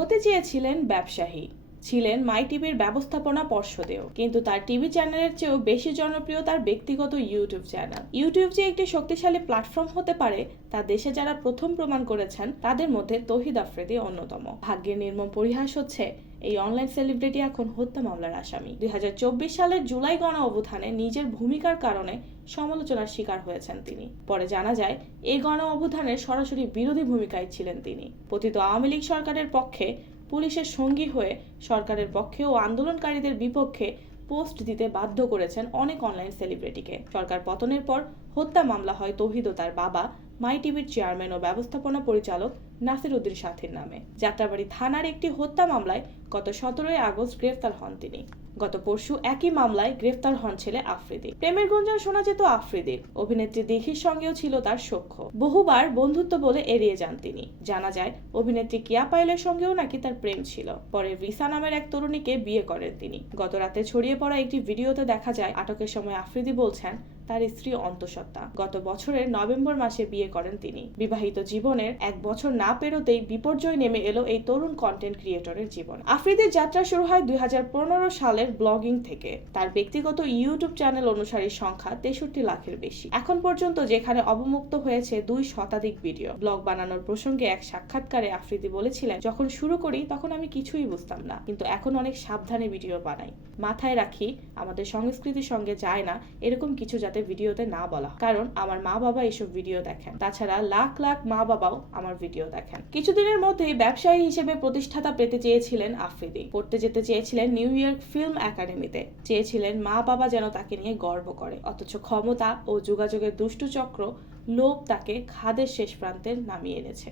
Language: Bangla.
হতে চেয়েছিলেন ব্যবসায়ী, ছিলেন মাই টিভির ব্যবস্থাপনা পর্ষদেও, কিন্তু তার টিভি চ্যানেলের চেয়েও বেশি জনপ্রিয় তার ব্যক্তিগত ইউটিউব চ্যানেল। ইউটিউব যে একটি শক্তিশালী প্ল্যাটফর্ম হতে পারে তা দেশে যারা প্রথম প্রমাণ করেছেন তাদের মধ্যে তৌহিদ আফ্রিদি অন্যতম। ভাগ্যের নির্মম পরিহাস হচ্ছে এই অনলাইন সেলিব্রিটি এখন হত্যা মামলার আসামি। 2024 সালের জুলাই গণ অভ্যুত্থানে নিজের ভূমিকার কারণে সমালোচনার শিকার হয়েছেন তিনি। পরে জানা যায় এই গণ অভ্যুত্থানের সরাসরি বিরোধী ভূমিকায় ছিলেন তিনি। পতিত আওয়ামী লীগ সরকারের পক্ষে পুলিশের সঙ্গী হয়ে সরকারের পক্ষে ও আন্দোলনকারীদের বিপক্ষে পোস্ট দিতে বাধ্য করেছেন অনেক অনলাইন সেলিব্রিটিকে। সরকার পতনের পর হত্যা মামলা হয় তৌহিদ ও তার বাবা মাই টিভির চেয়ারম্যান ও ব্যবস্থাপনা পরিচালক নাসির উদ্দিন সাথীর নামে। যাত্রাবাড়ী থানার একটি হত্যা মামলায় গত 17 আগস্ট গ্রেফতার হন তিনি। গত পরশু একই মামলায় গ্রেফতার হন ছেলে আফ্রিদি। প্রেমের গুঞ্জন শোনা যেত আফ্রিদির। অভিনেত্রী দিঘির সঙ্গেও ছিল তার সখ্য। বহুবার বন্ধুত্ব বলে এড়িয়ে যান তিনি। জানা যায় অভিনেত্রী কিয়া পায়েলের সঙ্গেও নাকি তার প্রেম ছিল। পরে রিসা নামের এক তরুণীকে বিয়ে করেন তিনি। গত রাতে ছড়িয়ে পড়া একটি ভিডিওতে দেখা যায় আটকের সময় আফ্রিদি বলছেন তার স্ত্রী অন্তঃসত্ত্বা। গত বছরের নভেম্বর মাসে বিয়ে করেন তিনি। বিবাহিত জীবনের 1 বছর না পেরোতেই বিপর্যয় নেমে এলো এই তরুণ কন্টেন্ট ক্রিয়েটরের জীবন। আফ্রিদির যাত্রা শুরু হয় 2015 সালের ব্লগিং থেকে। তার ব্যক্তিগত ইউটিউব চ্যানেল অনুসারীর সংখ্যা 63 লাখের বেশি। এখন পর্যন্ত যেখানে অবমুক্ত হয়েছে 2 শতাধিক ভিডিও। ব্লগ বানানোর প্রসঙ্গে এক সাক্ষাৎকারে আফ্রিদি বলেছিলেন, যখন শুরু করি তখন আমি কিছুই বুঝতাম না, কিন্তু এখন অনেক সাবধানে ভিডিও বানাই। মাথায় রাখি আমাদের সংস্কৃতির সঙ্গে যায় না এরকম কিছু যাতে ভিডিওতে না বলা, কারণ আমার মা বাবা এসব ভিডিও দেখেন। তাছাড়া লাখ লাখ মা বাবাও আমার ভিডিও দেখেন। কিছুদিনের মধ্যেই ব্যবসায়ী হিসেবে প্রতিষ্ঠাতা পেতে চেয়েছিলেন আফ্রিদি। পড়তে যেতে চেয়েছিলেন নিউ ইয়র্ক ফিল্ম একাডেমিতে। চেয়েছিলেন মা বাবা যেন তাকে নিয়ে গর্ব করে। অথচ ক্ষমতা ও যোগাযোগের দুষ্টু চক্র লোভ তাকে খাদের শেষ প্রান্তে নামিয়ে এনেছে।